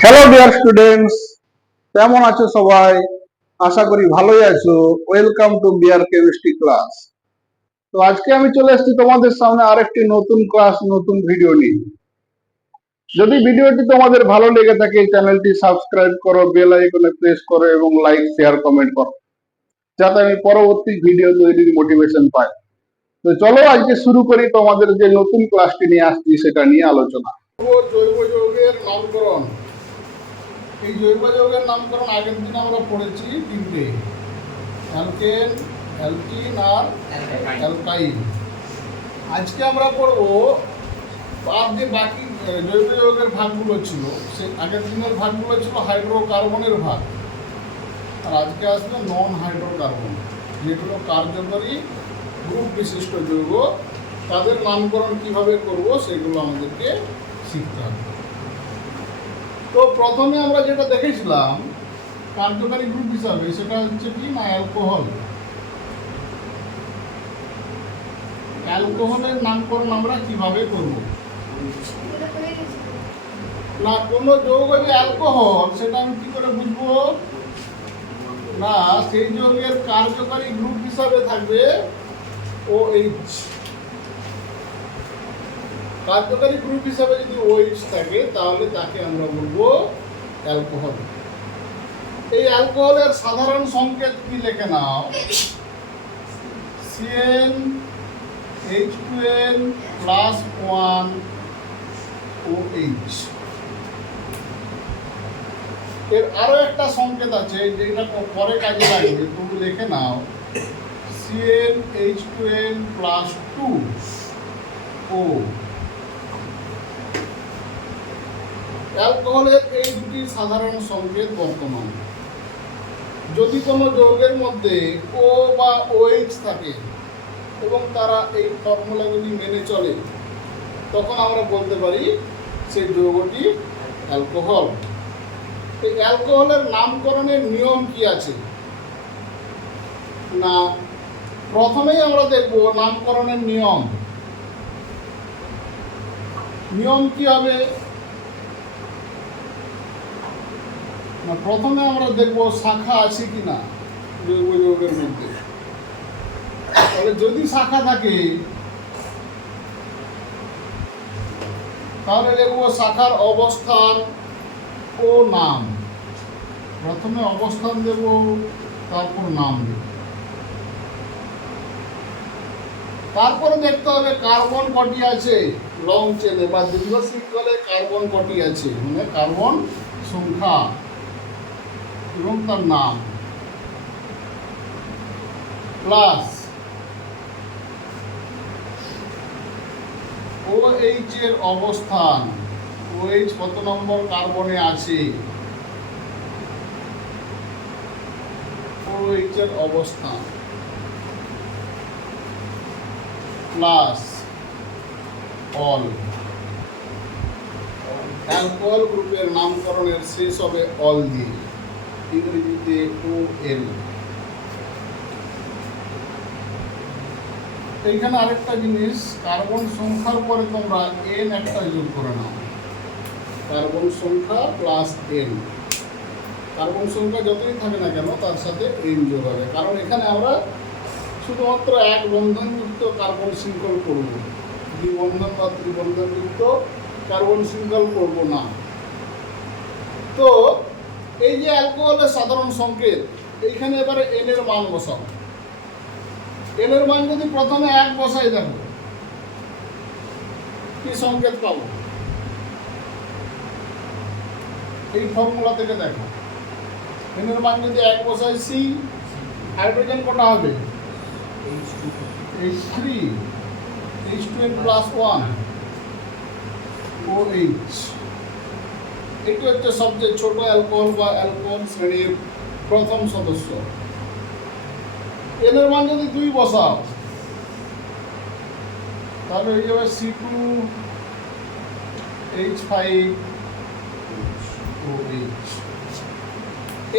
Hello dear students, কেমন আছো সবাই? আশা করি ভালোই আছো। Welcome to BR chemistry class. তো আজকে আমি চলে এসেছি তোমাদের সামনে আরেকটি নতুন ক্লাস, নতুন ভিডিও নিয়ে। যদি ভিডিওটি তোমাদের ভালো লেগে থাকে, চ্যানেলটি সাবস্ক্রাইব করো, বেল আইকনে প্রেস করো এবং লাইক, শেয়ার, কমেন্ট করো, যাতে আমি পরবর্তী ভিডিও তৈরির মোটিভেশন পাই। তো চলো আজকে শুরু করি, তোমাদের যে নতুন ক্লাসটি নিয়ে আসছি সেটা নিয়ে আলোচনা। জৈব যৌগের নামকরণ। এই জৈব যৌগের নামকরণ আগের দিন আমরা পড়েছি তিনটে: অ্যালকেন, অ্যালকিন আর অ্যালকাইন। আজকে আমরা পড়ব আর যে বাকি জৈব যৌগের ভাগগুলো ছিল, সে আগের দিনের ভাগগুলো ছিল হাইড্রোকার্বনের ভাগ, আর আজকে আসবে নন হাইড্রোকার্বন, যেগুলো কার্যকরী গ্রুপ বিশিষ্ট যৌগ। তাদের নামকরণ কিভাবে করব সেগুলো আমাদেরকে শিখতে হবে। তো প্রথমে আমরা যেটা দেখেছিলাম কার্যকারী গ্রুপ হিসাবে, সেটা হচ্ছে কি না, অ্যালকোহল। অ্যালকোহলের নামকরণ আমরা কিভাবে করব? না, কোনো যৌগ যে অ্যালকোহল সেটা আমি কি করে বুঝবো? না, সেই যৌগের কার্যকারী গ্রুপ হিসাবে থাকবে OH। কার্যকারী গ্রুপ হিসাবে যদি OH থাকে তাহলে তাকে আমরা বলবো অ্যালকোহল। এই অ্যালকোহলের সাধারণ সংকেত কি লিখে নাও: CnH2n+1OH। এর আরো একটা সংকেত আছে যেটা পরে কাজে লাগবে, তুমি লিখে নাও CnH2n+2O। অ্যালকোহলের এই দুটি সাধারণ সংকেত বর্তমান। যদি কোনো যৌগের মধ্যে O বা OH থাকে এবং তারা এই ফর্মুলাগুলি মেনে চলে, তখন আমরা বলতে পারি সেই যৌগটি অ্যালকোহল। এই অ্যালকোহলের নামকরণের নিয়ম কি আছে? না, প্রথমেই আমরা দেখব নামকরণের নিয়ম। নিয়ম কি হবে? না, প্রথমে আমরা দেখব শাখা আছে কিনা জৈব যৌগের মধ্যে। তাহলে যদি শাখা থাকে তাহলে দেখব শাখার অবস্থান ও নাম। প্রথমে অবস্থান দেব, তারপর নাম দেব। তারপরে দেখতে হবে কার্বন কটি আছে লং চেনে বা দীর্ঘ শৃঙ্খলে, কার্বন কটি আছে মানে কার্বন সংখ্যা এবং তার নাম, প্লাস OH এর অবস্থান, OH কত নম্বর কার্বনে আছে, OH এর অবস্থান, প্লাস অল। অ্যালকোহল গ্রুপের নামকরণের শেষ হবে অল দিয়ে, ইংরেজিতে OL। এইখানে আরেকটা জিনিস, কার্বন সংখ্যার পরে তোমরা N একটা যোগ করে নাও। কার্বন সংখ্যা প্লাস N। কার্বন সংখ্যা যতই থাকে না কেন তার সাথে N যোগ হবে, কারণ এখানে আমরা শুধুমাত্র এক বন্ধনযুক্ত কার্বন শৃঙ্খল করব, দ্বিবন্ধন বা ত্রিবন্ধনযুক্ত কার্বন শৃঙ্খল করব না। তো এই যে অ্যালকোহলের সাধারণ সংকেত, এইখানে এবারে N এর মান বসাও। N এর মান যদি প্রথমে 1 বসাই, দেখো কি সংকেত পাবো। এই ফর্মুলা থেকে দেখো, N এর মান যদি 1 বসাই, C, হাইড্রোজেন কটা হবে? H3, H2n+1 OH। এটি হচ্ছে সবচেয়ে ছোট অ্যালকোহল বা অ্যালকোহল শ্রেণীর প্রথম সদস্য। N এর মান যদি 2 বসাও তাহলে হয়ে যাবে C2H5OH।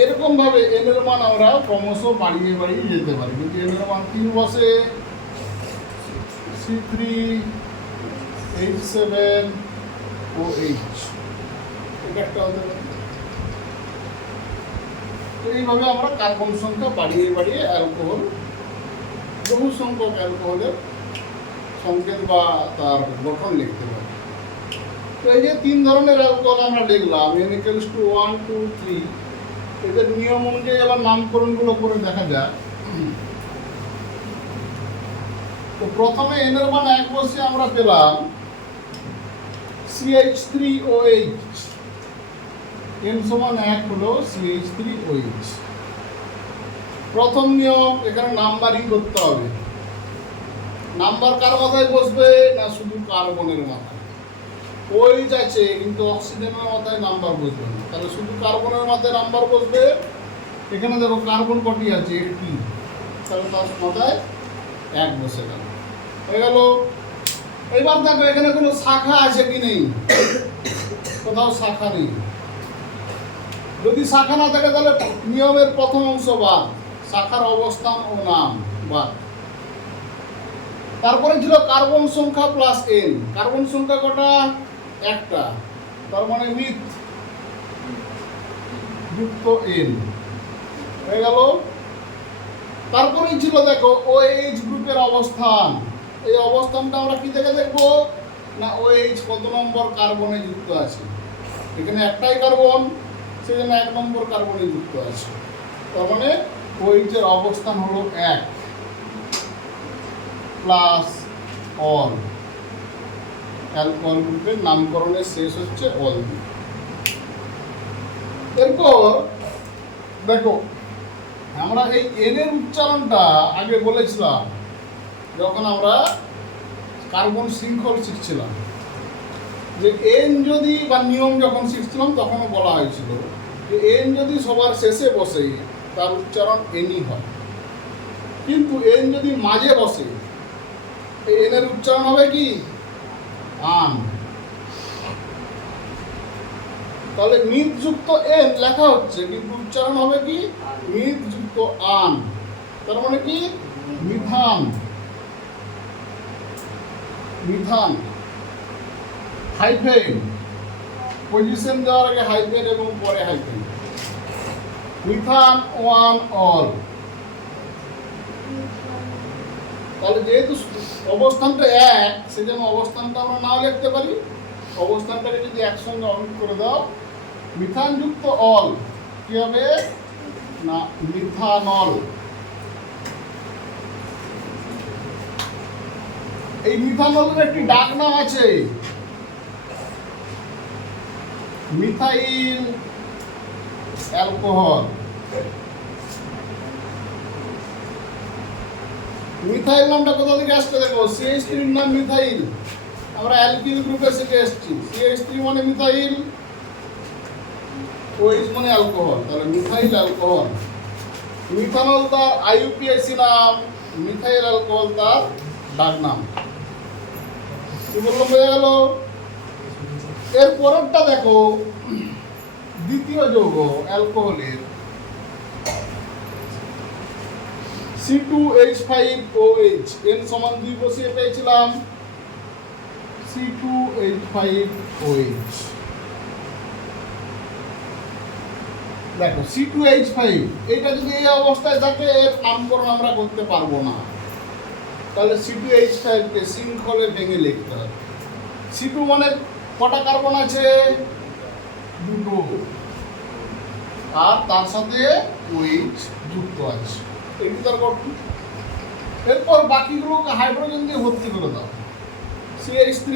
এরকম ভাবে N এর মান আমরা ক্রমশ বাড়িয়ে বাড়িয়ে যেতে পারি। যদি N এর মান 3 বসে, C3H7OH। এটা একটা হতে পারে। তো এইভাবে আমরা কার্বন সংখ্যা বাড়িয়ে বাড়িয়ে অ্যালকোহল, বহু সংখ্যক অ্যালকোহলের সংকেত বা তার গঠন লিখতে পারি। তো এই যে 3 ধরনের অ্যালকোহল আমরা লিখলাম, N=1 2 3, এদের নিয়ম অনুযায়ী আবার নামকরণগুলো করে দেখা যায়। তো প্রথমে N এর মান 1 বসে আমরা পেলাম CH3OH, N সমান 1 হলো CH3OH। প্রথম নিয়ম, এখানে নাম্বারিং করতে হবে। নাম্বার কার মাথায় বসবে না শুধু কার্বনের মাথায়। OH আছে কিন্তু অক্সিজেনের মাথায় নাম্বার বসবে না, তাহলে শুধু কার্বনের মাথায় নাম্বার বসবে। এখানে দেখো কার্বন কটি আছে, একটি, তাহলে তার মাথায় 1 বসে গেল, হয়ে গেল। এবার দেখো এখানে কোনো শাখা আছে কি নেই, কোথাও শাখা নেই। যদি শাখা না থাকে তাহলে নিয়মের প্রথম অংশ বাদ, শাখার অবস্থান ও নাম বাদ। তারপরে ছিল কার্বন সংখ্যা প্লাস N। কার্বন সংখ্যা কটা? একটা, তার মানে মিথ যুক্ত N, হয়ে গেল। তারপরেই ছিল দেখো OH গ্রুপের অবস্থান। এই অবস্থানটা আমরা কি থেকে দেখবো না OH কত নম্বর কার্বনে যুক্ত আছে। এখানে একটাই কার্বন, সেজন্য 1 নম্বর কার্বনে যুক্ত আছে, তার মানে OH এর অবস্থান হলো 1 প্লাস অল। অ্যালকোহল গ্রুপের নামকরণের শেষ হচ্ছে অল। এরপর দেখো আমরা এই N এর উচ্চারণটা আগে বলেছিলাম যখন আমরা কার্বন শৃঙ্খল শিখছিলাম, যে N যদি বা নিয়ম যখন শিখছিলাম তখনও বলা হয়েছিল যে N যদি সবার শেষে বসে তার উচ্চারণ এনই হয়, কিন্তু N যদি মাঝে বসে এই N এর উচ্চারণ হবে কি আন। তাহলে মিথ যুক্ত N লেখা হচ্ছে কিন্তু উচ্চারণ হবে কি মিথ যুক্ত আন। তার মানে কি মিথান। মিথান হাইফেন, পজিশন দেওয়ার আগে হাইফেন এবং পরে হাইফেন। Methane 1 all. তাহলে যেহেতু অবস্থানটা 1, সেজন্য অবস্থানটা আমরা নাও লিখতে পারি। অবস্থানটাকে যদি একসঙ্গে অমিট করে দাও, মিথান যুক্ত অল কি হবে না মিথানল। এই মিথানলের একটি ডাক নাম আছে, মিথাইল অ্যালকোহল। মিথাইল নামটা কোথা থেকে আসছে দেখো, CH3 এর নাম মিথাইল। আমরা অ্যালকিল গ্রুপে শিখে এসেছি, CH3 মানে মিথাইল, OH মানে অ্যালকোহল, তাহলে মিথাইল অ্যালকোহল। মিথানল তার IUPAC নাম, মিথাইল অ্যালকোহল তার ডাক নাম। কি বললাম, বোঝা গেল? এর পরেরটা দেখো, দ্বিতীয় যৌগ অ্যালকোহলের C2H5OH, N সমান 2 বসিয়ে পেয়েছিলাম C2H5OH। দেখো C2H5 এটা যদি এই অবস্থায় থাকে এর নামকরণ আমরা করতে পারবো না, তাহলে C2H5 কে শৃঙ্খলে ভেঙে লিখতে হবে। C2 মানে কটা কার্বন আছে? 2, আর তার সাথে OH যুক্ত আছে, এই তার গঠন। এরপর বাকিগুলোকে হাইড্রোজেন দিয়ে ভর্তি করে দাও। CH3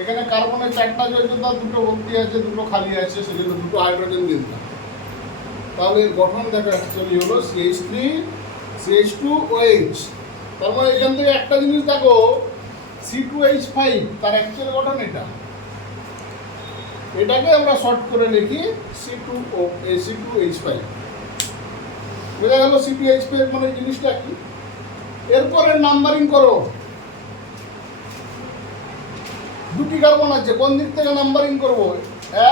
এখানে কার্বনের 4টা যৌগতা, 2টো ভর্তি আছে, 2টো খালি আছে, সেজন্য 2টো হাইড্রোজেন দিয়ে দিলাম। তাহলে এর গঠন দেখা অ্যাকচুয়ালি হলো CH3 CH2OH। তার মানে এখান থেকে একটা জিনিস দেখো, C2H5 তার অ্যাকচুয়াল গঠন এটা। এটাকে আমরা শর্ট করে লিখি C2H5। বোঝা গেল C2H5 মানে জিনিসটা কি। এরপরে নাম্বারিং করো। 2টি কার্বন আছে, কোন দিক থেকে নাম্বারিং করব?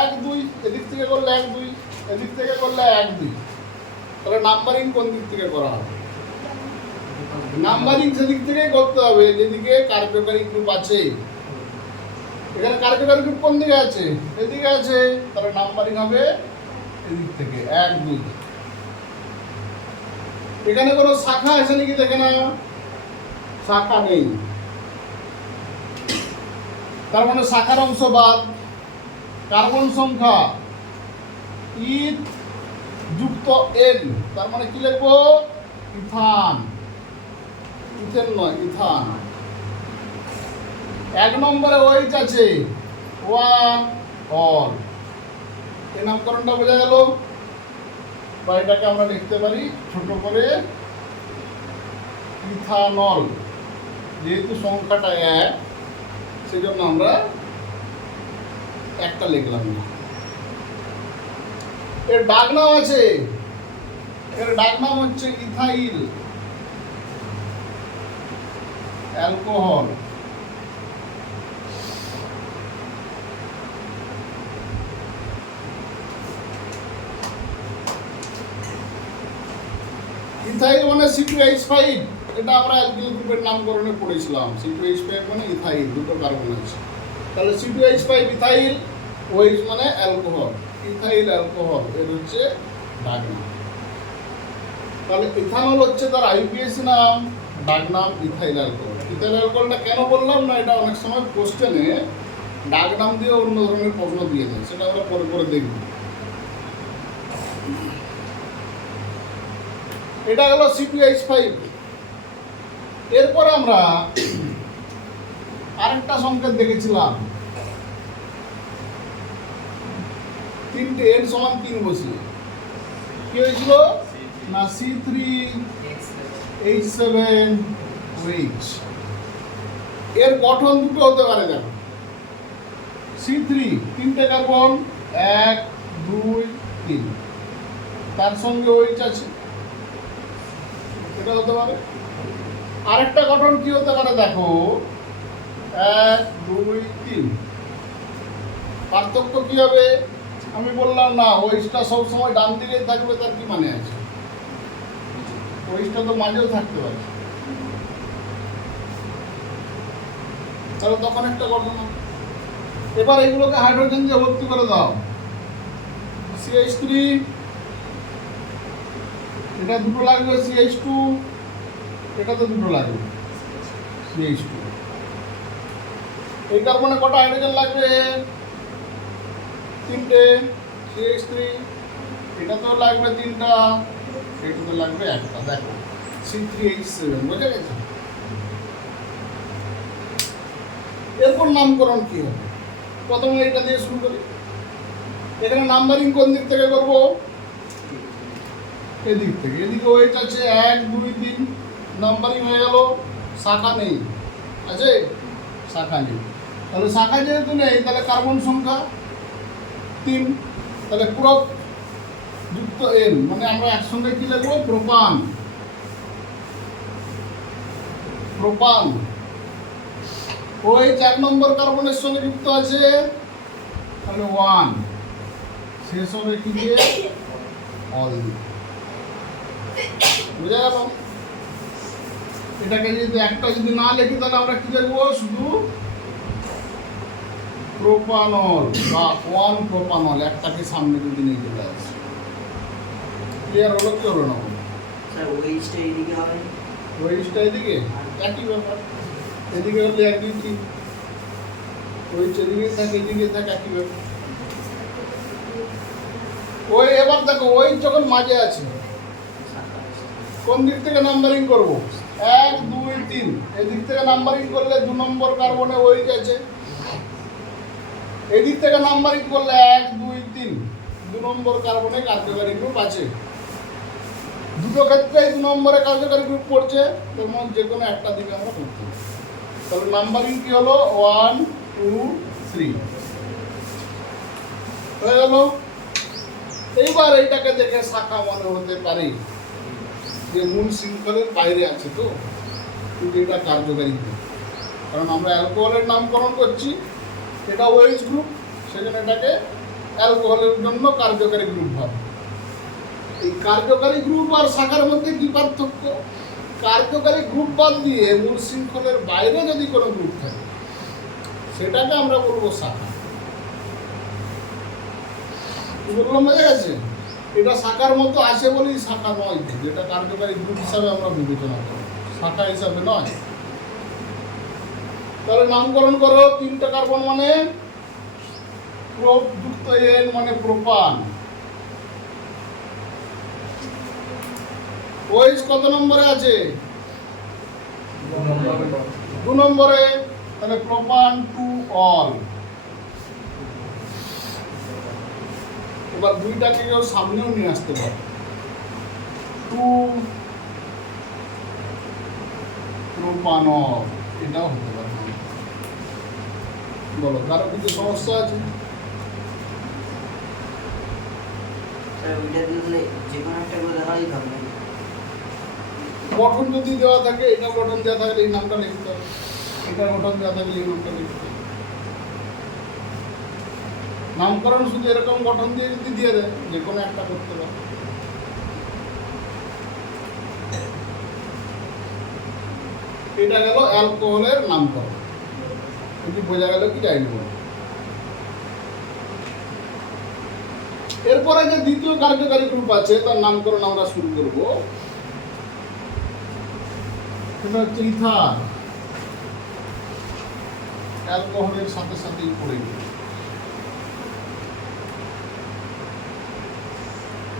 1 2, এদিক থেকে করলে 1 2, এদিক থেকে করলে 1 2। তাহলে নাম্বারিং কোন দিক থেকে করা হবে? নাম্বারিং সেদিক থেকেই করতে হবে যেদিকে কার্যকারী গ্রুপ আছে। এখানে কার্যকারী গ্রুপ কোন দিকে আছে? এদিকে আছে, তাহলে নাম্বারিং হবে এদিক থেকে 1 2। এখানে কোনো শাখা আছে নাকি দেখে না, শাখা নেই, তার মানে শাখার অংশ বাদ। কার্বন সংখ্যা ইথ যুক্ত এন, তার মানে কি লিখবো? ইথান, ইথেন নয়, ইথান। 1 নম্বরে ওইচ আছে 1 অল, এই নামকরণটা বোঝা গেল। বা এটাকে আমরা লিখতে পারি ছোট করে ইথানল, যেহেতু সংখ্যাটা 1 সেজন্য আমরা একটা লিখলাম না। এর ডাক নাম আছে, এর ডাক নাম হচ্ছে ইথাইল অ্যালকোহল। ইথাইল মানে C2H5, এটা আমরা অ্যালকিল গ্রুপের নামকরণে পড়েছিলাম। C2H5 মানে ইথাইল, দুটো কার্বন আছে, তাহলে C2H5 ইথাইল, OH মানে অ্যালকোহল, ইথাইল অ্যালকোহল এর হচ্ছে ডাক নাম। তাহলে ইথানল হচ্ছে তার IUPAC নাম, ডাক নাম ইথাইল অ্যালকোহল। ইথাইল অ্যালকোহলটা কেন বললাম না, এটা অনেক সময় কোশ্চেনে ডাক নাম দিয়ে অন্য ধরনের প্রশ্ন দিয়ে দেয়, সেটা আমরা পরে পরে দেখব। এটা হলো C2H5। এরপরে আমরা আরেকটা সংকেত দেখেছিলাম, 3টে n সমান 3 বসিয়ে কি হয়েছিল না C3H7OH। এর গঠন দুটো হতে পারে, দেখো C3 3টে কার্বন 1 2 3, তার সঙ্গে OH আছে, এটা হতে পারে। আরেকটা গঠন কি হতে পারে দেখো 1 2 3, পার্থক্য কি হবে? আমি বললাম না ওইটা সবসময় ডান দিকেই থাকবে, তার কি মানে আছে? ওইটা তো মাঝেও থাকতে পারে, তাহলে তখন একটা গঠন হবে। এবার এগুলোকে হাইড্রোজেন দিয়ে ভর্তি করে দাও, CH3, এটা দুটো লাগবে, CH2, এটা তো দুটো লাগবে, CH2। এই কার্বনে কটা হাইড্রোজেন লাগবে? 3টে, CH3, এটা তো লাগবে 3টা, এটা তো লাগবে একটা। দেখো C3H7, বুঝে গেছে? এরপর নামকরণ কি হবে? প্রথমে এটা দিয়ে শুরু করি। এখানে নাম্বারিং কোন দিক থেকে করব? এদিক থেকে। এদিকে ওয়েট আছে 1 2 3, নাম্বারিং হয়ে গেল। শাখা নেই, আছে? শাখা নেই, তাহলে শাখা যেহেতু নেই, তাহলে কার্বন সংখ্যা 3, তাহলে প্রোপ যুক্ত N, মানে আমরা একসঙ্গে কি লিখবো? প্রোপান, প্রোপান। OH 1 নম্বর কার্বনের সঙ্গে যুক্ত আছে, তাহলে 1, শেষ হবে কি দিয়ে? অল। বুঝা গেল? এটাকে যদি একটা যদি না লিখি, তাহলে আমরা কি লিখবো? শুধু প্রোপানল বা 1 প্রোপানল, একটাকে সামনে যদি নিয়ে চলে আসে। ক্লিয়ার হলো কি হলো না? স্যার ওইটা এইদিকে হবে, ওইটা এদিকে একই ব্যাপার, এদিকে হলে 1 2 3, ওই এদিকে থাকে, এদিকে থাকে, একই ব্যাপার। ওই এবার দেখো, ওই যখন মাঝে আছে, কোন দিক থেকে নাম্বারিং করব? 1 2 3, এদিক থেকে নাম্বারিং করলে 2 নম্বর কার্বনে ওই আছে, এদিক থেকে নাম্বারিং করলে 1 2 3, 2 নম্বর কার্বনে কার্যকারী গ্রুপ আছে। দুটো ক্ষেত্রে 2 নম্বরে কার্যকারী গ্রুপ পড়ছে, তেমন যে কোনো একটা দিকে আমরা করতে পারি। তাহলে নাম্বারিং কি হলো? 1 2 3 হয়ে গেল। এইবার এইটাকে দেখে শাখা মনে হতে পারে যে মূল শৃঙ্খলের বাইরে আছে, তো কিন্তু এটা কার্যকারী গ্রুপ, কারণ আমরা অ্যালকোহলের নামকরণ করছি, এটা OH গ্রুপ, সেখানে এটাকে অ্যালকোহলের জন্য কার্যকারী গ্রুপ হবে। এই কার্যকারী গ্রুপ আর শাখার মধ্যে কি পার্থক্য? কার্যকারী গ্রুপ বাদ দিয়ে মূল শৃঙ্খলের বাইরে যদি কোনো গ্রুপ থাকে, সেটাকে আমরা বলবো শাখা। কি বললাম, বোঝা গেছে? এটা শাখার মতো আছে বলেই শাখা নয়, যেটা কার্যকারী গ্রুপ হিসাবে আমরা বিবেচনা করব, শাখা হিসাবে নয়। তাহলে নামকরণ করো। 3টা কার্বন মানে প্রোপ যুক্ত এন মানে প্রোপান। ওএইচ কত নম্বরে আছে? 2 নম্বরে। তাহলে প্রোপান টু অল। এবার 2টাকে কেউ সামনেও নিয়ে আসতে পারে। 2 প্রোপানল, এটাও হতে পারে। বলো, কারো কিছু সমস্যা আছে? স্যার ওইটা দিলে যে কোনো একটা করে দেখাই হবে না? গঠন যদি দেওয়া থাকে, এটা গঠন দেওয়া থাকলে এই নামটা লিখতে হবে, এটা গঠন দেওয়া থাকলে এই নামটা লিখতে হবে। নামকরণ শুধু এরকম গঠন দিয়ে যদি দিয়ে দেয়, যে কোনো একটা করতে পারে। এটা গেল অ্যালকোহলের নামকরণ। এটি বোঝা গেল কি যাই বল। এরপরে যে দ্বিতীয় কার্যকারী গ্রুপ আছে, তার নামকরণ আমরা শুরু করব। সেটা হচ্ছে ইথার। অ্যালকোহলের সাথে সাথেই পড়ে গেল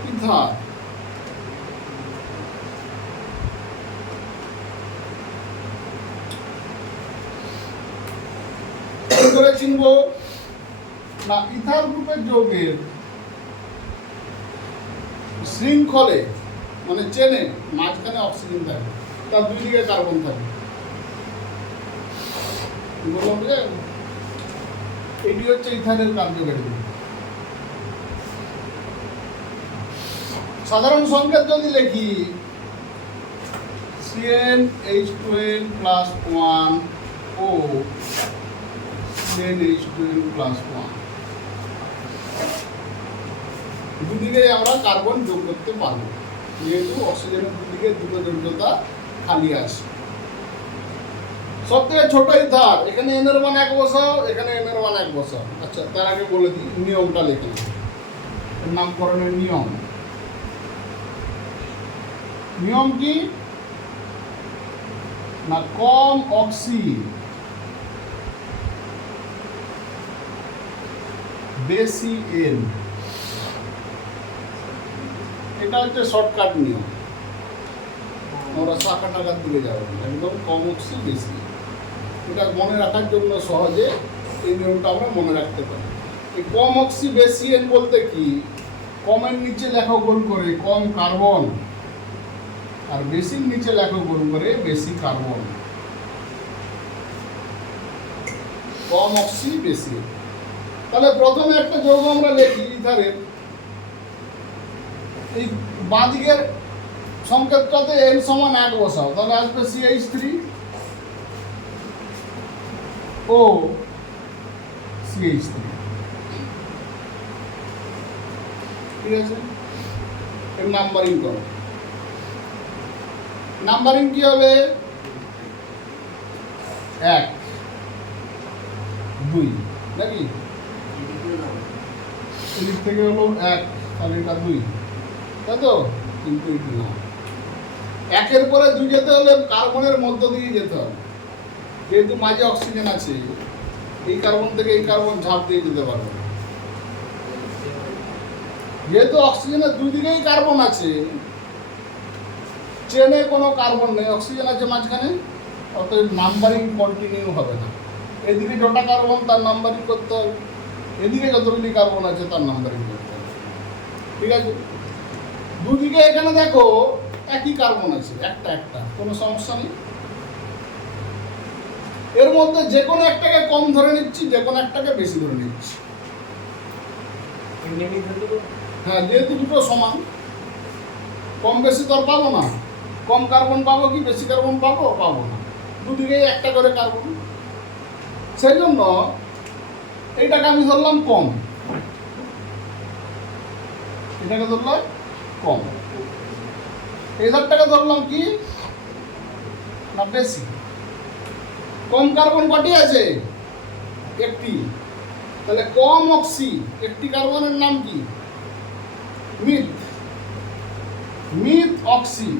ইথার। কি করে চিনব না? ইথার গ্রুপের যৌগের শৃঙ্খলে মানে চেনে মাঝখানে অক্সিজেন থাকে, তার 2 দিকে কার্বন থাকে। বললাম যে এটি হচ্ছে ইথারের কার্যকারী গ্রুপ। সাধারণ সংকেত যদি লিখি CnH2n+1 ও CnH2n+1, দুদিকে আমরা কার্বন যোগ করতে পারবো, যেহেতু অক্সিজেনের দুদিকে দুটো যোগ্যতা খালি আছে। সব থেকে ছোট ইথার, এখানে এন এর মান 1 বসাও, এখানে এন এর মান 1 বসাও। আচ্ছা, তার আগে বলে দিই নিয়মটা লিখে নিই। নামকরণের নিয়ম। নিয়ম কি না? কম অক্সি বেশি এন। এটা হচ্ছে শর্টকাট নিয়ম। আমরা শাখা টাকার দিকে যাবো, একদম কম অক্সি বেশি। এটা মনে রাখার জন্য সহজে এই নিয়মটা আমরা মনে রাখতে পারি। এই কম অক্সি বেশি এন বলতে কি? কমের নিচে লেখো গোল করে কম কার্বন, আর বেশির নিচে লেখো গোল করে বেশি কার্বন। কম অক্সি বেশি। তাহলে প্রথমে একটা যৌগ আমরা লিখি ইথারের। এই বাঁদিকের সংকেতটাতে n সমান 1 বসাও, তাহলে আসবে CH3 ও CH3। ঠিক আছে, এর নাম্বারিং করো। নাম্বারিং কি হবে? 1 2 নাকি? এদিক থেকে হলো 1, তাহলে এটা 2, তাই তো? কিন্তু এটি না, 1-এর পরে 2 যেতে হলে কার্বনের মধ্য দিয়ে যেতে হবে। যেহেতু মাঝে অক্সিজেন আছে, এই কার্বন থেকে এই কার্বন ঝাঁপ দিয়ে যেতে পারবে। যেহেতু অক্সিজেনের 2 দিকেই কার্বন আছে, চেনে কোনো কার্বন নেই, অক্সিজেন আছে মাঝখানে, অতএব নাম্বারিং কন্টিনিউ হবে না। এদিকে যটা কার্বন তার নাম্বারিং করতে হবে, এদিকে যতগুলি কার্বন আছে তার নাম্বারিং করতে হবে। ঠিক আছে, দুদিকে এখানে দেখো একই কার্বন আছে, একটা একটা, কোনো সমস্যা নেই। এর মধ্যে যে কোনো একটাকে কম ধরে নিচ্ছি, যে কোনো একটাকে বেশি ধরে নিচ্ছি। হ্যাঁ, যেহেতু দুটো সমান, কম বেশি তো আর পাবো না। কম কার্বন পাবো কি বেশি কার্বন পাবো? পাবো না, দুদিকেই একটা করে কার্বন। সেই জন্য এইটাকে আমি ধরলাম কম, এটাকে ধরলাম কম, এই ধারটাকে ধরলাম কি না বেশি। কম কার্বন কটি আছে? একটি, তাহলে কম অক্সি একটি কার্বনের নাম কি? মিথ। মিথ অক্সি,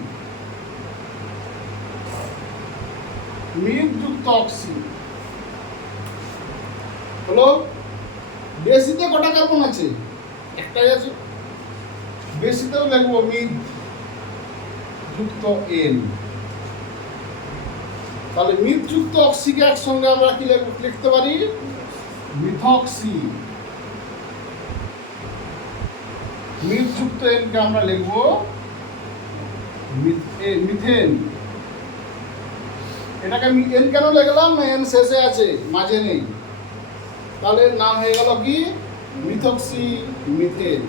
মিথ যুক্ত অক্সি হলো। বেশিতে কটা কার্বন আছে? একটাই আছে। বেশিতেও লিখবো মিথ যুক্ত এন। তাহলে মিথ যুক্ত অক্সিকে একসঙ্গে আমরা কি লিখতে পারি? মিথক্সি। মিথ যুক্ত এনকে আমরা লিখবো মিথেন। এটাকে এন কেন লিখলাম? এন শেষে আছে, মাঝে নেই। তাহলে নাম হয়ে গেল কি? Methoxy methane.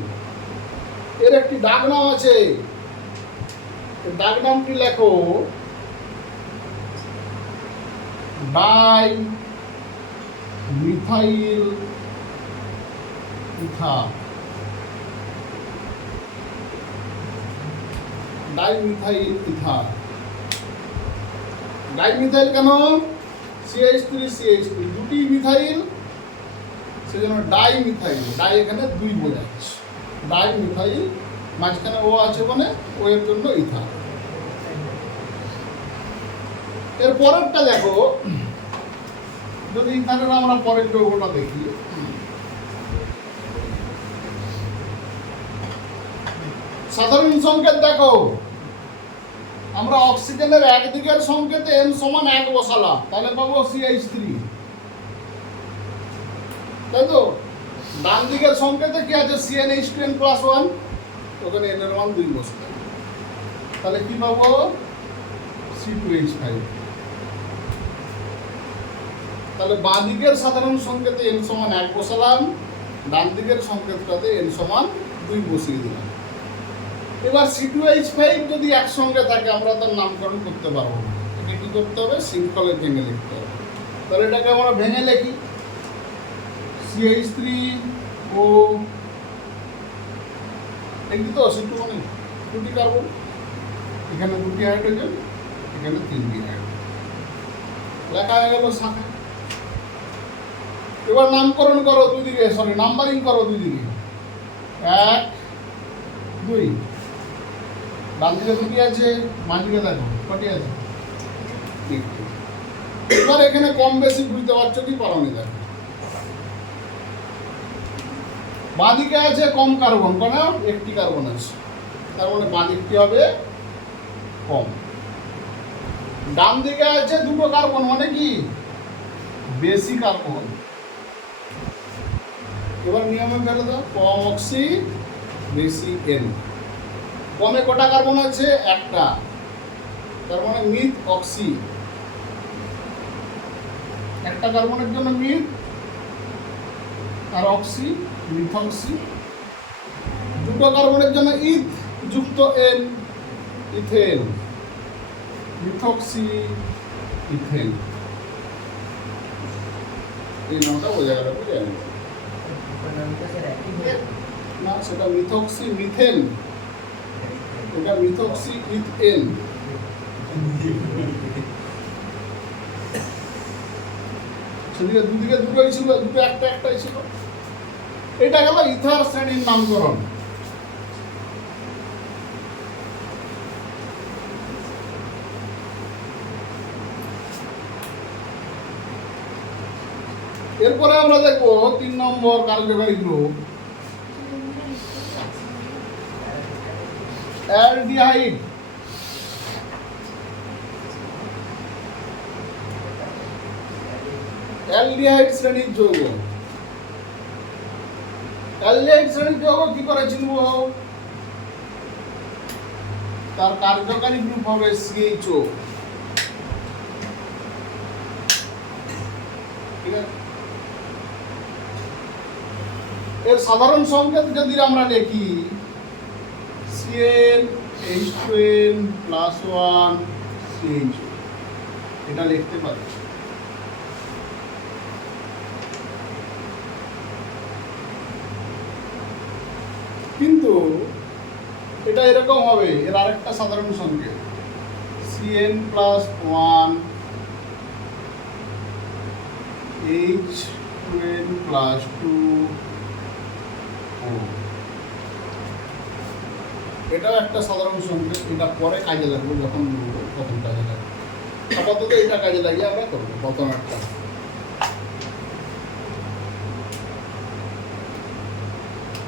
এর একটি ডাক নাম আছে, ডাক নামটি লেখো die methyl ether. Dimethyl ether. Dimethyl কেন? CH3 CH3 দুটি মিথাইল, সেজন্য ডাইমিথাইল। ডাই এখানে দুই বোঝাচ্ছে, ডাইমিথাইল মাঝখানে ও আছে মানে ও এর জন্য ইথার। এর পরেরটা দেখো, যদি ইথারের আমরা পরের যৌগটা দেখি, সাধারণ সংকেত দেখো, আমরা অক্সিজেনের একদিকের সংকেতে n সমান 1 বসালাম, তাহলে পাবো CH3, তাই তো? ডান দিকের সংকেতে কি আছে? CnH2n+1, ওখানে n এর মান 2 বসালাম, তাহলে কি পাবো? C2H5। তাহলে বাঁ দিকের সাধারণ সংকেতে n সমান 1 বসালাম, ডান দিকের সংকেতটাতে n সমান 2 বসিয়ে দিলাম। এবার C2H5 যদি একসঙ্গে থাকে আমরা তার নামকরণ করতে পারবো না, এটা কি করতে হবে? শৃঙ্খলে ভেঙে লিখতে হবে। তাহলে এটাকে আমরা ভেঙে লিখি, CH3O, দেখি তো C2 মানে দুটি কার্বন, এখানে দুটি হাইড্রোজেন, এখানে তিনটি হাইড্রোজেন, লেখা হয়ে গেল শাখা। এবার নামকরণ করো দুদিকে, সরি নাম্বারিং করো দুদিকে, 1 2। ডান দিকে দুটি আছে, মাঝদিকে দেখো কটি আছে? এবার এখানে কম বেশি বুঝতে পারছো কি পারোনি? দেখো বাঁ দিকে আছে কম কার্বন, কেন? একটি কার্বন আছে, তার মানে বাঁ দিকটি হবে কম। ডান দিকে আছে দুটো কার্বন, মানে কি? বেশি কার্বন। এবার নিয়মে ফেলে দাও, কম অক্সি বেশি এন। কমে কটা কার্বন আছে? একটা, তার মানে মিথ অক্সি। একটা কার্বনের জন্য মিথ আর অক্সি, মিথক্সি। দুটো কার্বনের জন্য ইথ যুক্ত এন, ইথেন, মিথক্সি ইথেন। এই নামটা বোঝা গেল, বুঝে না? সেটা মিথক্সি মিথেন, এটা মিথক্সি ইথেন। সেদিকে দুদিকে দুটোই ছিল, দুটো একটাই ছিল। এটা গেল ইথার শ্রেণীর নামকরণ। এরপরে আমরা দেখবো 3 নম্বর কার্যকারী গ্রুপ, অ্যালডিহাইড। অ্যালডিহাইড শ্রেণীর যৌগ। অ্যালডিহাইড শ্রেণীর যৌগ কি করে চিনব? তার কার্যকারী গ্রুপ হবে CHO। ঠিক আছে? এর সাধারণ সংকেত যদি আমরা লিখি CnH2n+1 CHO, এটা লিখতে পারি। কিন্তু এটা এরকম হবে, এর আরেকটা সাধারণ সংকেত Cn+1 H2 2n plus 2o। এটাও একটা সাধারণ সংকেত, এটা পরে কাজে লাগবে, যখন তখন কাজে লাগবে। আপাতত এটা কাজে লাগিয়ে আমরা করবো প্রথম একটা।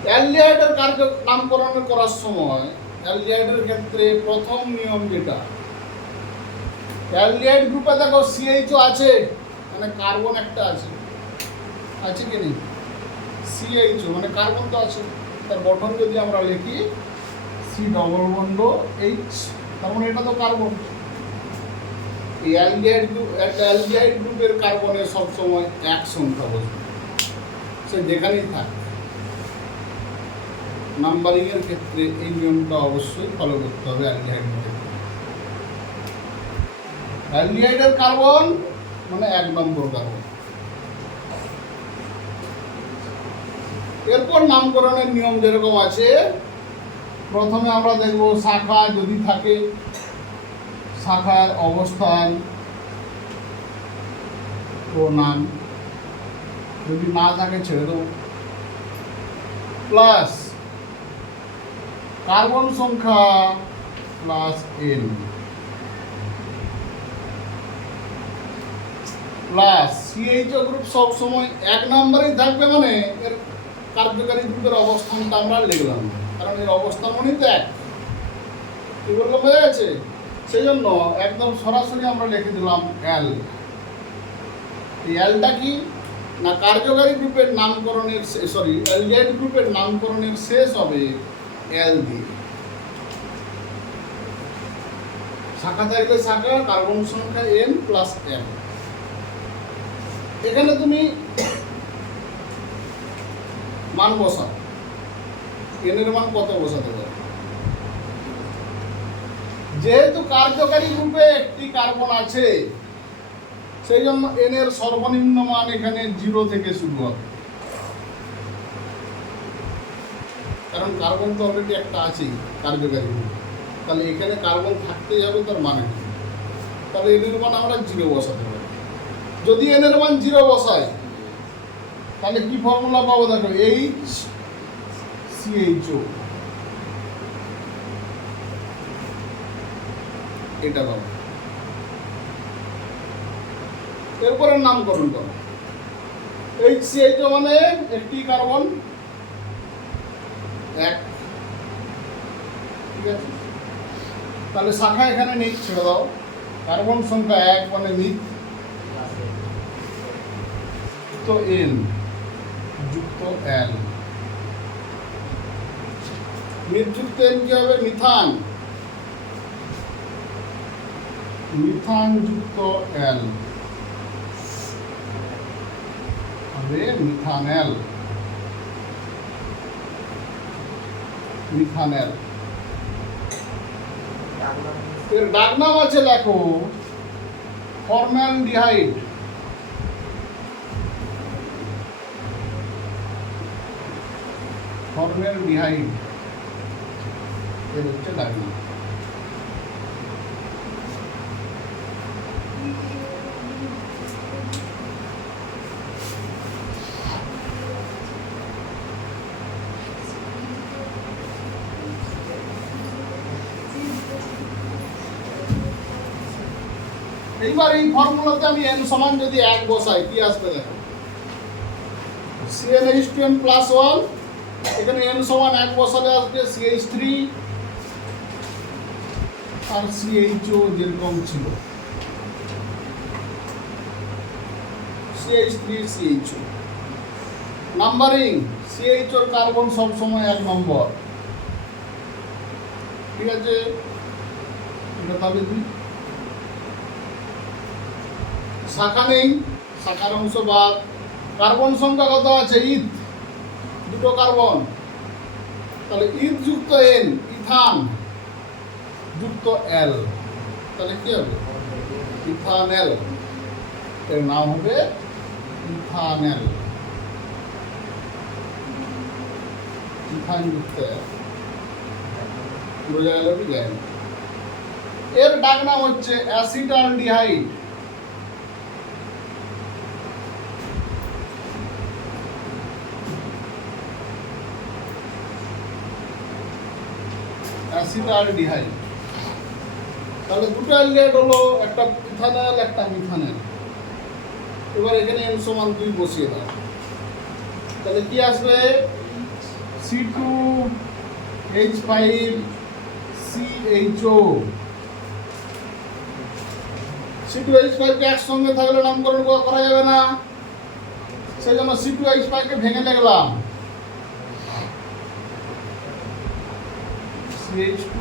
অ্যালডিহাইডের কার্য নামকরণ করার সময় অ্যালডিহাইডের ক্ষেত্রে প্রথম নিয়ম যেটা, অ্যালডিহাইড গ্রুপে দেখো সিএইচও আছে, মানে কার্বন একটা আছে, আছে কি নেই? সিএইচও মানে কার্বন তো আছে, তার গঠন যদি আমরা লিখি সি ডবল বন্ড এইচ, তার মানে এটা তো কার্বন। এই অ্যালডিহাইড গ্রুপ, একটা অ্যালডিহাইড গ্রুপের কার্বনের সবসময় এক সংখ্যা বসবে, সে যেখানেই থাকে। নাম্বারিং এর ক্ষেত্রে এই নিয়মটা অবশ্যই ফলো করতে হবে। অ্যালডিহাইডের কার্বন মানে 1 নম্বর কার্বন। এরপর নামকরণের নিয়ম যেরকম আছে, প্রথমে আমরা দেখব শাখা যদি থাকে, শাখার অবস্থান ও নাম, যদি না থাকে ছেড়ে দেবো। প্লাস কার্বন সংখ্যা plus n plus CHO group সব সময় 1 নম্বরেই থাকবে, মানে এর কার্যকারী গ্রুপের অবস্থানটা আমরা লিখলাম, কারণ এর অবস্থান মানে তো 1। কি বললাম, বোঝা গেছে? সেই জন্য একদম সরাসরি আমরা লিখে দিলাম L। এই Lটা কি না, কার্যকারী গ্রুপের নামকরণের, সরি অ্যালডিহাইড গ্রুপের নামকরণের শেষ হবে L দিয়ে। শাখা থাকলে শাখা, কার্বন সংখ্যা n প্লাস n। এখানে তুমি মান বসাও, n এর মান কত বসাতে পারো। যেহেতু কার্যকারী গ্রুপে একটি কার্বন আছে, সেই জন্য n এর সর্বনিম্ন মান এখানে 0 থেকে শুরু হবে, কারণ কার্বন তো অলরেডি একটা আছেই কার্যকারী গ্রুপে। তাহলে এখানে কার্বন থাকতেই হবে, তার মানে কি? তাহলে n এর মান আমরা 0 বসাতে পারি। যদি n এর মান 0 বসাই, তাহলে কি ফর্মুলা পাবো দেখো, HCHO, এটা পাবো। এরপরে নামকরণ করো, HCHO মানে একটি কার্বন 1, ঠিক আছে? তাহলে শাখা এখানে নেই, ছেড়ে দাও। কার্বন সংখ্যা 1 মানে মিথ যুক্ত n যুক্ত L। মিথ যুক্ত n কি হবে? মিথান। মিথান যুক্ত L হবে মিথানেল। মিথানেল এর ডাক নাম আছে, লেখো ফর্মালডিহাইড। ফর্মালডিহাইড এর হচ্ছে ডাক নাম। এইবার এই ফর্মুলাতে আমি n সমান যদি 1 বসাই, কি আসবে দেখো, CnH2n প্লাস 1, এখানে n সমান 1 বসালে আসবে CH3 আর CHO যেরকম ছিল, CH3 CHO। নাম্বারিং, CHO এর কার্বন সব সময় 1 নম্বর, ঠিক আছে? এটা তবে 2। শাখা নেই, শাখার অংশ বাদ। কার্বন সংখ্যা কত আছে? ইথ, 2টো কার্বন, তাহলে ইথ যুক্ত n, ইথান যুক্ত L, তাহলে কি হবে? ইথানেল। এর নাম হবে ইথানেল, ইথান যুক্ত L। বোঝা গেল কি? যায় না। এর ডাক নাম হচ্ছে অ্যাসিটালডিহাইড। অ্যাসিটালডিহাইড। তাহলে দুটো অ্যালডিহাইড হলো, একটা ইথানল একটা মিথানল। এবার এখানে n সমান 2 বসিয়ে দাও, তাহলে কি আসবে? C2H5CHO। C2H5 কে একসঙ্গে থাকলে নামকরণ করা যাবে না, সেই জন্য C2H5 কে ভেঙে লিখলাম CH2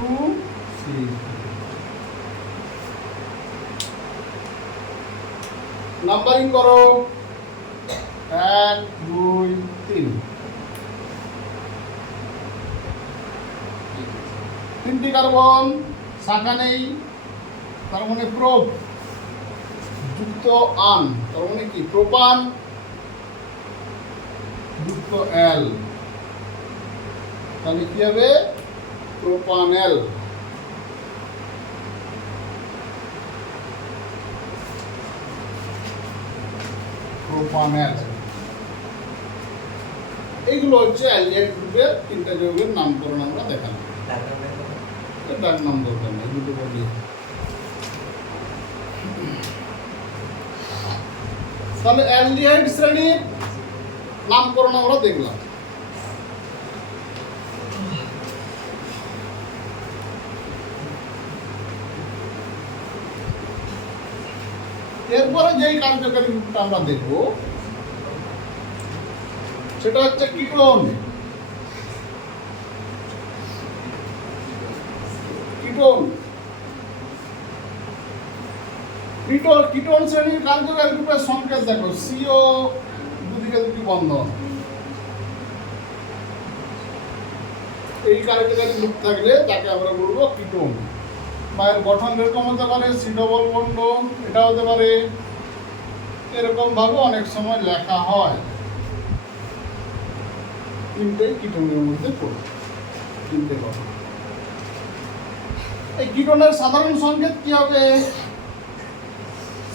CH2। নাম্বারিং করো 1 2 3। তিনটি কার্বন, শাখা নেই, তার মানে প্রোপ যুক্ত আন, তার মানে কি? প্রোপান যুক্ত এল, তাহলে কি হবে? প্রোপানেল। প্রোপানেল। এইগুলো হচ্ছে অ্যালডিহাইড গ্রুপের তিনটা যৌগের নামকরণ আমরা দেখালাম। ডাক নাম দরকার নেই, দুটো বলি। তাহলে অ্যালডিহাইড শ্রেণীর নামকরণ আমরা দেখলাম। এরপরে যেই কার্যকারী গ্রুপটা আমরা দেখব সেটা হচ্ছে কিটোন। কিটোন শ্রেণীর কার্যকারী গ্রুপের সংকেত দেখো, CO দুদিকে দুটি বন্ধন। এই কার্যকারী গ্রুপ থাকলে তাকে আমরা বলবো কিটোন। বা এর গঠন এরকম হতে পারে, C ডবল বন্ড, এটা হতে পারে। এরকম ভাবে অনেক সময় লেখা হয়। তিনটেই কিটোনের মধ্যে পড়ে, তিনটে গঠন। এই কিটোনের সাধারণ সংকেত কি হবে?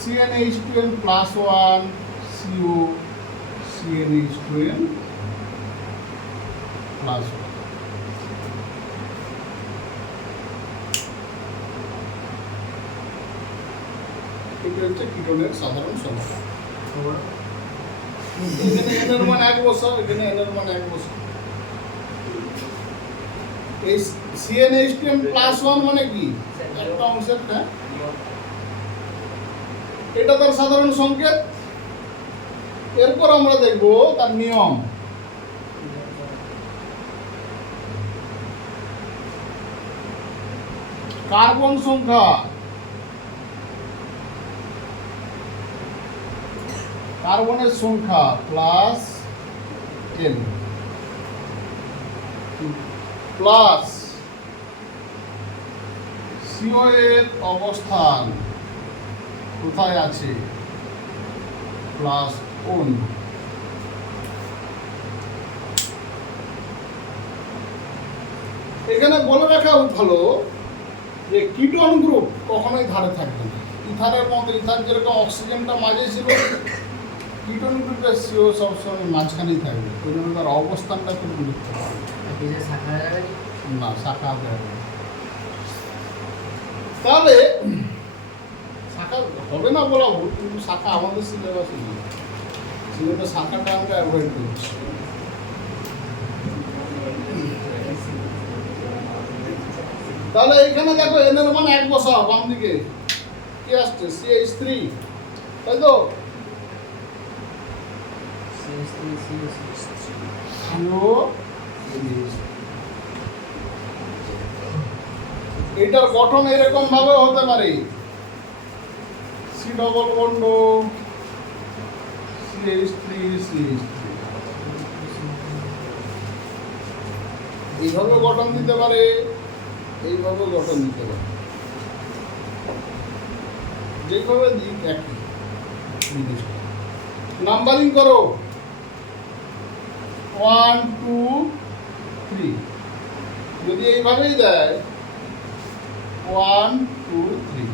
CnH2n+1 CO CnH2n+1। এটা হচ্ছে কিটোনের সাধারণ সংকেত। এখানে n এর মান 1 বসাও, এখানে n এর মান 1 বসাও। এই CnH2n+1 মানে কি? একটা অংশের, হ্যাঁ, এটা তার সাধারণ সংকেত। এরপর আমরা দেখব তার নিয়ম। কার্বন সংখ্যা, কার্বনের সংখ্যা প্লাস n প্লাস CO এর অবস্থান কোথায় আছে প্লাস 1। এখানে বলে রাখা ভালো যে কিটোন গ্রুপ কখনোই ধারে থাকবে না। ইথারের মধ্যে, ইথার যেরকম অক্সিজেনটা মাঝে ছিল, কিটোন গ্রুপের CO সবসময় মাঝখানেই থাকবে। ওই জন্য তার অবস্থানটা খুব গুরুত্বপূর্ণ। না, শাখা হবে। তাহলে শাখা হবে না বলা ভুল, কিন্তু শাখা আমাদের সিলেবাসে নেই, সেজন্য শাখাটা আমরা অ্যাভয়েড করছি। তাহলে এখানে দেখো n এর মান 1 বসাও, বাম দিকে কি আসছে? CH3, তাই তো? এটার গঠন এরকম ভাবে হতে পারে, C ডবল বন্ড CH3 এইভাবে গঠন দিতে পারে, এইভাবে গঠন দিতে পারে। যেভাবে দিক একই নির্দিষ্ট। নাম্বারিং করো 1 2 3। যদি এইভাবেই দেয় 1 2 3,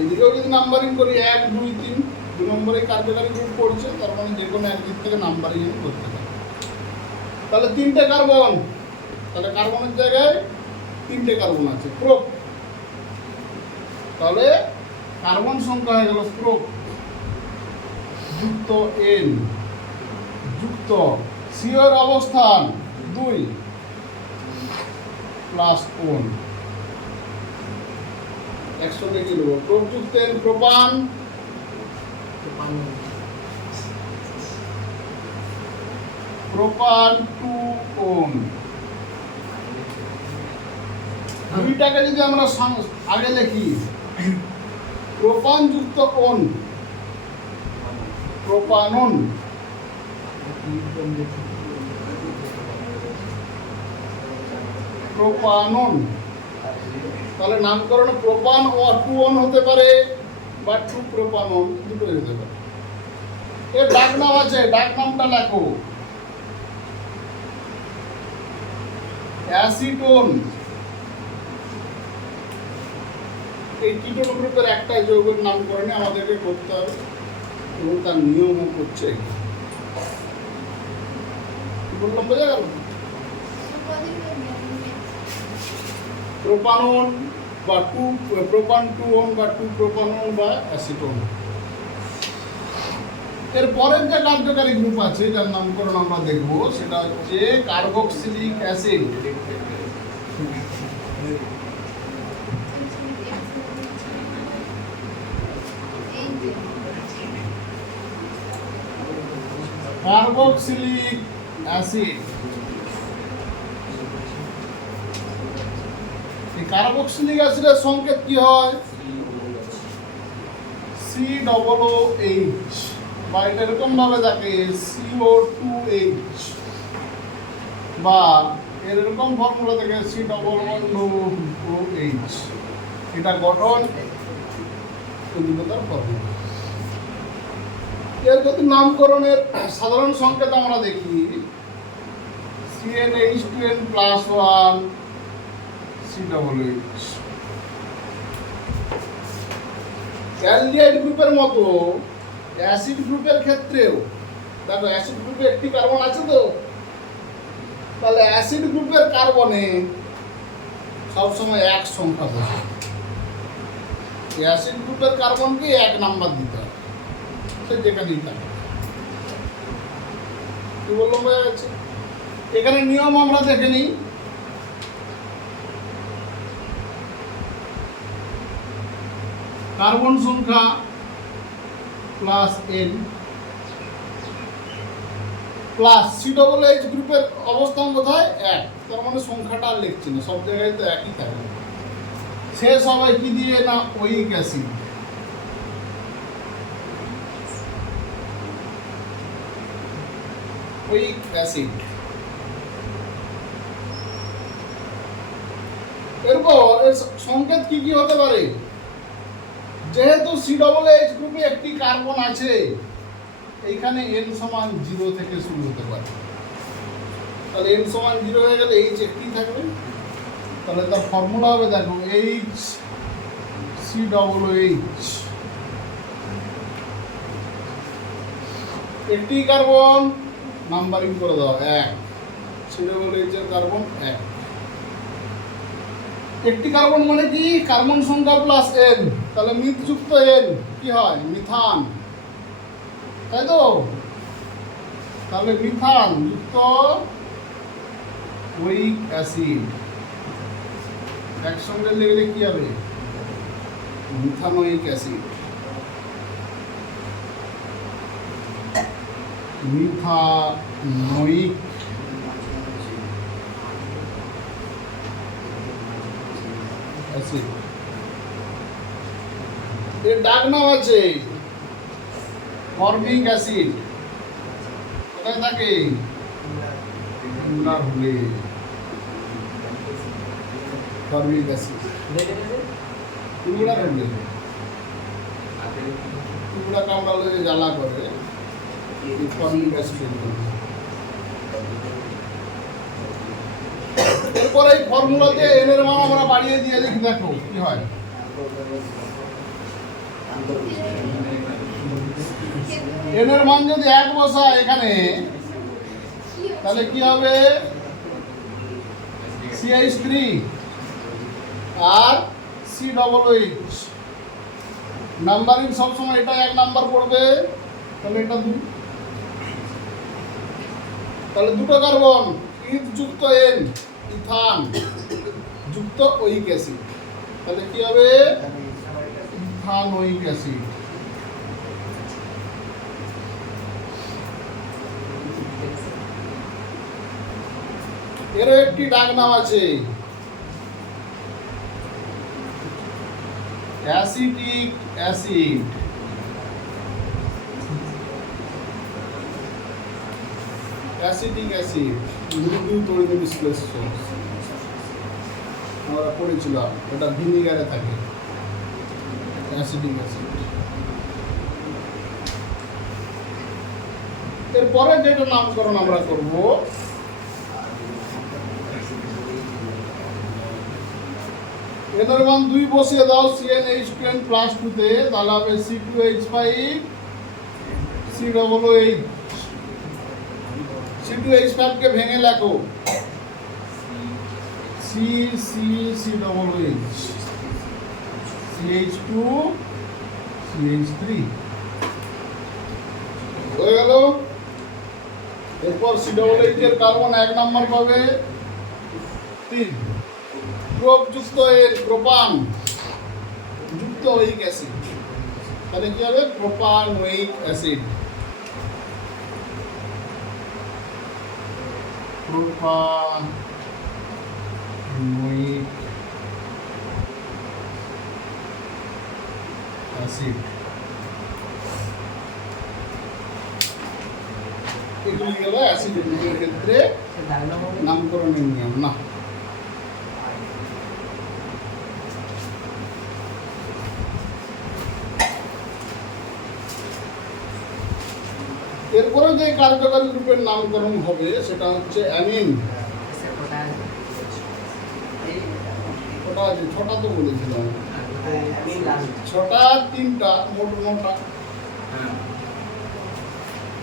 এদিকেও যদি নাম্বারিং করি 1 2 3, 2 নম্বরে কার্যকারী গ্রুপ পড়ছে, তার মানে যে কোনো একদিক থেকে নাম্বারিং করতে পারে। তাহলে তিনটে কার্বন, তাহলে কার্বনের জায়গায় 3টে কার্বন আছে, প্রোপ। তাহলে কার্বন সংখ্যা হয়ে গেল প্রোপ যুক্ত এন যুক্ত সি এর অবস্থান 2 প্লাস ওন। একসঙ্গে কি দেবো? প্রোপ যুক্ত এন প্রোপান, প্রোপান 2 ওন। দুইটাকে যদি আমরা আগে লিখি, প্রোপান যুক্ত ওন, প্রোপানন, প্রোপানন, তাহলে নামকরণ প্রোপান ও 2 ওন হতে পারে বা 2 প্রোপানন, দুটো হতে পারে। এর ডাক নাম আছে, ডাক নামটা লেখো অ্যাসিটোন। এই কিটোন গ্রুপের একটাই যৌগের নামকরণে আমাদেরকে করতে হবে এবং তার নিয়মও করছে। কি বললাম, বোঝা গেল? প্রোপানন বা 2 প্রোপান 2 ওন বা 2 প্রোপানন বা অ্যাসিটোন। এর পরের যে কার্যকারী গ্রুপ আছে যার নামকরণ আমরা দেখব সেটা হচ্ছে কার্বক্সিলিক অ্যাসিড। Carboxylic acid. এই কার্বক্সিলিক অ্যাসিডের সংকেত কি হয়? COOH, বা এটা এরকম ভাবে থাকে CO2H, বা এরকম ফর্মুলা থাকে C11OH। এটা গঠন ফর্মুলা। এর যদি নামকরণের সাধারণ সংকেত আমরা দেখি, CnH2n+1 COOH। অ্যালডিহাইড গ্রুপের মতো অ্যাসিড গ্রুপের ক্ষেত্রেও দেখো, অ্যাসিড গ্রুপে একটি কার্বন আছে তো, তাহলে অ্যাসিড গ্রুপের কার্বনে সবসময় 1 সংখ্যা বসে। অ্যাসিড গ্রুপের কার্বনকে 1 নাম্বার দিতে হবে, সে যেখানেই থাকে। কি বললাম, বোঝা যাচ্ছে? এখানে নিয়ম আমরা দেখে নিই। কার্বন সংখ্যা প্লাস এন প্লাস COOH গ্রুপের অবস্থান কোথায়? 1। তার মানে সংখ্যাটা আর লিখছি না, সব জায়গায় তো একই থাকে। শেষ হবে কি দিয়ে না? ওইক অ্যাসিড। ওইক অ্যাসিড। এরপর এর সংকেত কি কি হতে পারে? যেহেতু COOH গ্রুপে একটি কার্বন আছে, এইখানে n সমান 0 থেকে শুরু হতে পারে। তাহলে n সমান 0 হয়ে গেলে H একটি থাকবে। তাহলে তার ফর্মুলা হবে, দেখো, HCOOH। একটি কার্বন নাম্বারিং করে দাও 1, COOH এর কার্বন 1। একটি কার্বন মানে কি? কার্বন সংখ্যা প্লাস n, তাহলে মিথ যুক্ত n কি হয়? মিথান, তাই তো? তাহলে মিথান যুক্ত ওইক অ্যাসিড একসঙ্গে লিখলে কি হবে? Methanoic acid. Methanoic acid. এর ডাক নাম আছে ফর্মিক অ্যাসিড। কোথায় থাকে? ফর্মিক অ্যাসিড টুকরা কামড়ালে জ্বালা করে, ফর্মিক অ্যাসিড। এরপরে এই ফর্মুলাতে n এর মান আমরা বাড়িয়ে দিয়ে দেখি, দেখো কি হয়। n এর মান যদি 1 বসায় এখানে, তাহলে কি হবে? CH3 আর COOH। নাম্বারিং সবসময় এটা 1 নাম্বার পড়বে, তাহলে এটা 2, তাহলে দুটো কার্বন, ইথ যুক্ত এন, ইথান যুক্ত ওইক অ্যাসিড, তাহলে কি হবে? Ethanoic acid. এরও একটি ডাক নাম আছে, অ্যাসিটিক অ্যাসিড। অ্যাসিটিক অ্যাসিড মৃদু তড়িৎ বিশ্লেষ্য, আমরা পড়েছিলাম, এটা ভিনিগারে থাকে অ্যাসিটিক অ্যাসিড। এরপরে যেটা নামকরণ আমরা করব, এদের মান 2 বসিয়ে দাও CnH2n+2 তে, তাহলে হবে C2H5 COOH। C2H5 কে ভেঙে লেখো COOH, CH2 CH3 হয়ে গেল। এরপর COOH এর কার্বন 1 নাম্বার পাবে 3, প্রোপযুক্ত এর প্রোপান যুক্ত ওইক অ্যাসিড, তাহলে কি হবে? Propanoic acid. Propanoic acid. এগুলি গেল অ্যাসিডের ক্ষেত্রে নামকরণের নিয়ম। না, এরপরে যে কার্যকারী গ্রুপের নামকরণ হবে সেটা হচ্ছে অ্যামিন। ওটা আছে 6টা তো বলেছিলাম, 6টা 3টা মোট 9টা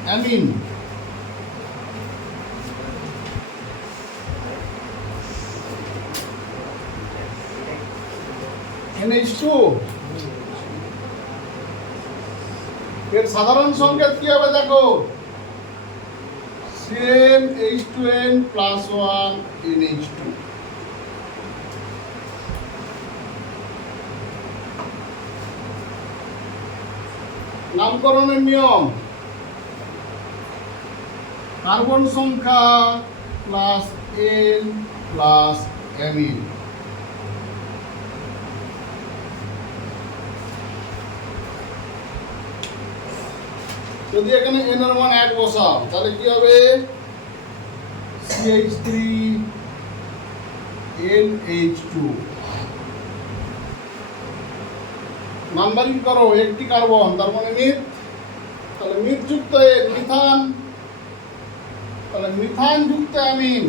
অ্যামিন। NH2 এর সাধারণ সংকেত কি হবে দেখো, CnH2n+1 NH2। নামকরণের নিয়ম, কার্বন সংখ্যা প্লাস N প্লাস অ্যামিন। যদি এখানে n এর মান 1 বসাও তাহলে কি হবে? CH3 NH2। নাম্বারিং করো, একটি কার্বন তার মানে মিথ, তাহলে মিথ যুক্ত এর মিথান, তাহলে মিথান যুক্ত অ্যামিন।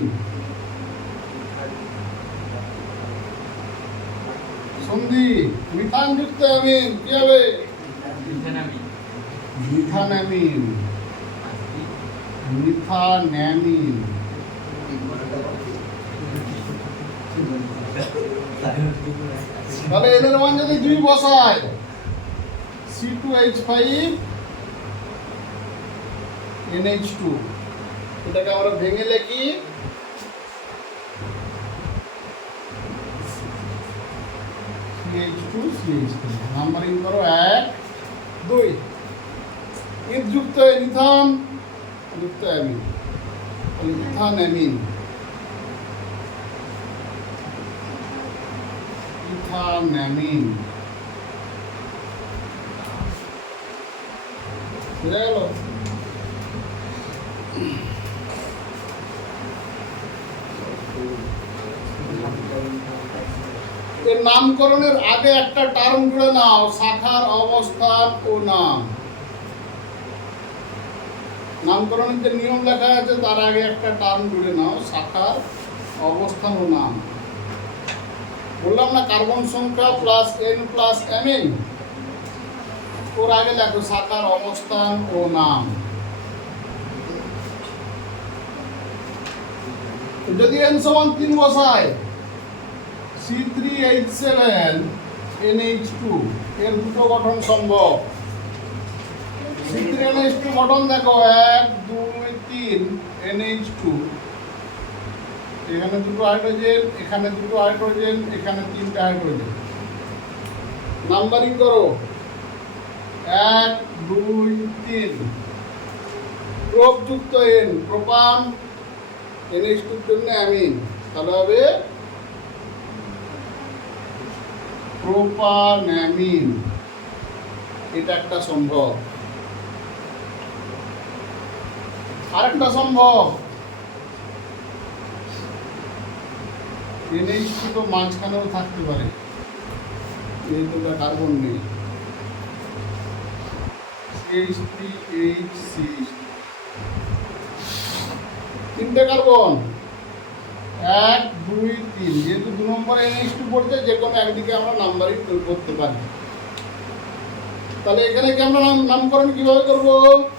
সন্ধি মিথান যুক্ত অ্যামিন কি হবে? মিথানামিন। মিথানামিন। তাহলে এদের মান যদি 2 বসায়, C2H5 NH2, এটাকে আমরা ভেঙে লিখি CH2 CH3। নাম্বারিং করো 1 2, ইথ যুক্ত ইথান যুক্ত অ্যামিন, ইথানামিন। ইথানামিন বুঝা গেল? এর নামকরণের আগে একটা টার্ম জুড়ে নাও, শাখার অবস্থান ও নাম। নামকরণের যে নিয়ম লেখা আছে তার আগে একটা টার্ম জুড়ে নাও, শাখার অবস্থান ও নাম। বললাম না কার্বন সংখ্যা প্লাস N প্লাস অ্যামিন, ওর আগে লেখো শাখার অবস্থান ও নাম। যদি n সমান 3 বসাই C3H7 NH2 এর দুটো গঠন সম্ভব। C3NH2 গঠন দেখো 1 2 3 NH2, এখানে দুটো হাইড্রোজেন, এখানে দুটো হাইড্রোজেন, এখানে তিনটা হাইড্রোজেন। নাম্বারিং করো 1 2 3। প্রোপযুক্ত N প্রোপান, NH2 এর জন্য অ্যামিন, তাহলে হবে প্রোপানঅ্যামিন। এটা একটা সম্ভব। আরেকটা সম্ভব, NH2 তো মাঝখানেও থাকতে পারে, এই তো কার্বন নেই। CH3HC, তিনটে কার্বন 1 2 3, যেহেতু 2 নম্বরে NH2 পড়ছে, যে কোনো একদিকে আমরা নাম্বারিং করতে পারি। তাহলে এখানে কি আমরা নামকরণ কিভাবে করব?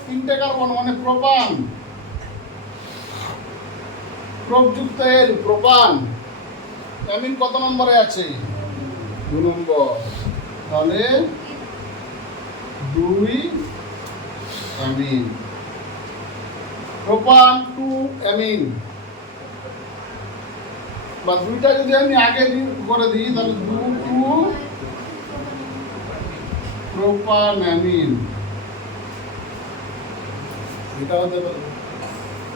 তিনটে কার্বন মানে প্রোপান, প্রোপযুক্ত N প্রোপান। অ্যামিন কত নম্বরে আছে? 2 নম্বর, তাহলে 2 অ্যামিন। প্রোপান 2 অ্যামিন, বা দুইটা যদি আমি আগে করে দিই তাহলে 2 2 প্রোপানঅ্যামিন, এটা হতে পারে।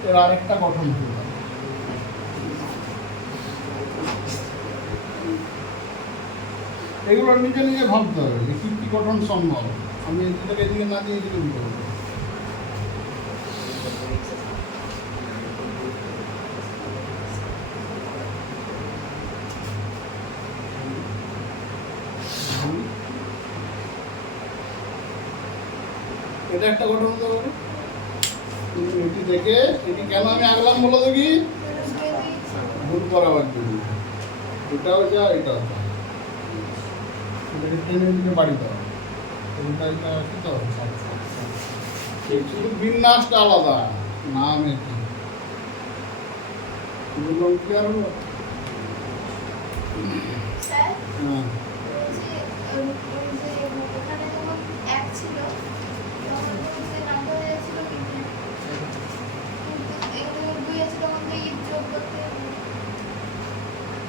এর আরেকটা গঠন হতে পারে। এগুলো নিজে নিজে ভাবতে হবে যে কি কি গঠন সম্ভব। আমি এদিকে এদিকে না দিয়ে এদিকে দিতে পারবো। এটা একটা গঠন হতে পারে। এটি দেখে এটি কেন আমি আঁকলাম বলো দেখি, ভুল করাবার জন্য। এটাও যা, এটাও যা, এটাকে টেনে দিকে বাড়িতে হবে। শুধু বিন্যাসটা আলাদা, নাম এটি। ক্লিয়ার হলো? হ্যাঁ,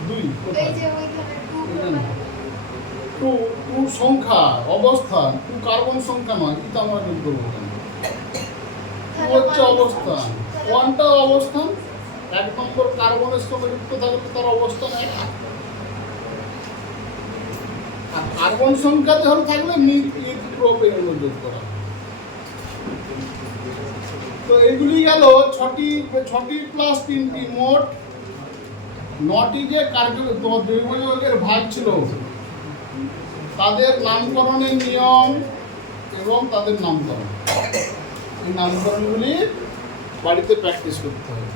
দুই টু টু সংখ্যা অবস্থান, টু কার্বন সংখ্যা নয়, কিন্তু আমরা যোগ করবো কেন? টু হচ্ছে অবস্থান, ওয়ানটা অবস্থান। 1 নম্বর কার্বনের সঙ্গে যুক্ত থাকলে তার অবস্থান 1, আর কার্বন সংখ্যা যখন থাকলে প্রোপেন যোগ করা। তো এগুলি গেল 6টি প্লাস 3টি, মোট 9টি যে জৈব যৌগের ভাগ ছিল তাদের নামকরণের নিয়ম এবং তাদের নামকরণ। এই নামকরণগুলি বাড়িতে প্র্যাকটিস করতে হবে।